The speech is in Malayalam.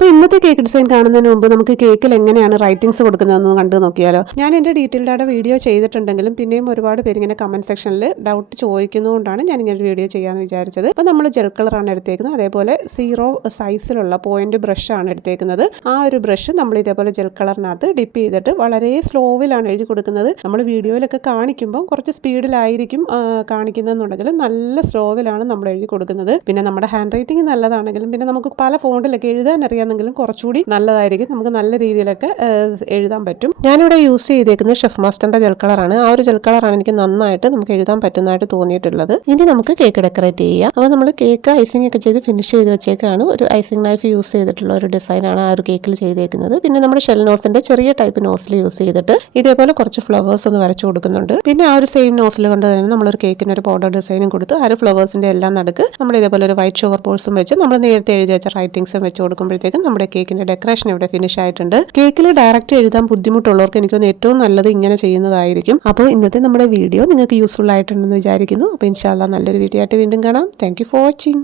അപ്പോൾ ഇന്നത്തെ കേക്ക് ഡിസൈൻ കാണുന്നതിന് മുമ്പ് നമുക്ക് കേക്കിൽ എങ്ങനെയാണ് റൈറ്റിംഗ്സ് കൊടുക്കുന്നതെന്ന് കണ്ടു നോക്കിയാലോ. ഞാൻ എൻ്റെ ഡീറ്റെയിൽഡായിട്ട് വീഡിയോ ചെയ്തിട്ടുണ്ടെങ്കിലും പിന്നെയും ഒരുപാട് പേര് ഇങ്ങനെ കമൻറ്റ് സെക്ഷനിൽ ഡൗട്ട് ചോദിക്കുന്നതുകൊണ്ടാണ് ഞാൻ ഇങ്ങനെ വീഡിയോ ചെയ്യാമെന്ന് വിചാരിച്ചത്. അപ്പോൾ നമ്മൾ ജെൽ കളറാണ് എടുത്തേക്കുന്നത്, അതേപോലെ 0 സൈസിലുള്ള പോയിന്റ് ബ്രഷാണ് എടുത്തേക്കുന്നത്. ആ ഒരു ബ്രഷ് നമ്മൾ ഇതേപോലെ ജെൽ കളറിനകത്ത് ഡിപ്പ് ചെയ്തിട്ട് വളരെ സ്ലോവിലാണ് എഴുതി കൊടുക്കുന്നത്. നമ്മൾ വീഡിയോയിലൊക്കെ കാണിക്കുമ്പോൾ കുറച്ച് സ്പീഡിലായിരിക്കും കാണിക്കുന്നതെന്നുണ്ടെങ്കിൽ നല്ല സ്ലോവിലാണ് നമ്മൾ എഴുതി കൊടുക്കുന്നത്. പിന്നെ നമ്മുടെ ഹാൻഡ് റൈറ്റിംഗ് നല്ലതാണെങ്കിലും പിന്നെ നമുക്ക് പല ഫോണ്ടിലൊക്കെ എഴുതാൻ അറിയാമെങ്കിലും കുറച്ചുകൂടി നല്ലതായിരിക്കും, നമുക്ക് നല്ല രീതിയിലൊക്കെ എഴുതാൻ പറ്റും. ഞാനിവിടെ യൂസ് ചെയ്തേക്കുന്നത് ഷെഫ് മാസ്റ്ററിന്റെ ജെൽ കളറാണ്. ആ ഒരു ജെൽ കളറാണ് എനിക്ക് നന്നായിട്ട് നമുക്ക് എഴുതാൻ പറ്റുന്നതായിട്ട് തോന്നിയിട്ടുള്ളത്. ഇനി നമുക്ക് കേക്ക് ഡെക്കറേറ്റ് ചെയ്യാം. അപ്പോൾ നമ്മൾ കേക്ക് ഐസിംഗ് ഒക്കെ ചെയ്ത് ഫിനിഷ് ചെയ്ത് വെച്ചേക്കാണ്. ഒരു ഐസിംഗ് നൈഫ് യൂസ് ചെയ്തിട്ടുള്ള ഒരു ഡിസൈനാണ് ആ ഒരു കേക്കിൽ ചെയ്തേക്കുന്നത്. പിന്നെ നമ്മുടെ ഷെൽ നോസിന്റെ ചെറിയ ടൈപ്പ് നോസിൽ യൂസ് ചെയ്തിട്ട് ഇതേപോലെ കുറച്ച് ഫ്ലവേഴ്സ് ഒന്ന് വരച്ചു കൊടുക്കുന്നുണ്ട്. പിന്നെ ആ ഒരു സെയിം നോസിൽ കൊണ്ട് തന്നെ നമ്മളൊരു കേക്കിന് ഒരു ബോർഡർ ഡിസൈനും കൊടുത്ത് ആ ഒരു ഫ്ലവേഴ്സിന്റെ എല്ലാം നടുക്ക് നമ്മൾ ഇതേപോലെ ഒരു വൈറ്റ് ഷുഗർ ബോൾസും വെച്ച് നമ്മൾ നേരത്തെ എഴുതി വെച്ച റൈറ്റിംഗ്സും വെച്ച് കൊടുക്കുമ്പോഴത്തേക്കും നമ്മുടെ കേക്കിന്റെ ഡെക്കറേഷൻ ഇവിടെ ഫിനിഷ് ആയിട്ടുണ്ട്. കേക്കിൽ ഡയറക്റ്റ് എഴുതാൻ ബുദ്ധിമുട്ടുള്ളവർക്ക് എനിക്കൊന്ന് ഏറ്റവും നല്ലത് ഇങ്ങനെ ചെയ്യുന്നതായിരിക്കും. അപ്പോൾ ഇന്നത്തെ നമ്മുടെ വീഡിയോ നിങ്ങൾക്ക് യൂസ്ഫുൾ ആയിട്ടുണ്ടെന്ന് വിചാരിക്കുന്നു. അപ്പോൾ ഇൻഷാ അല്ലാഹ് നല്ലൊരു വീഡിയോ ആയിട്ട് വീണ്ടും കാണാം. Thank you for watching.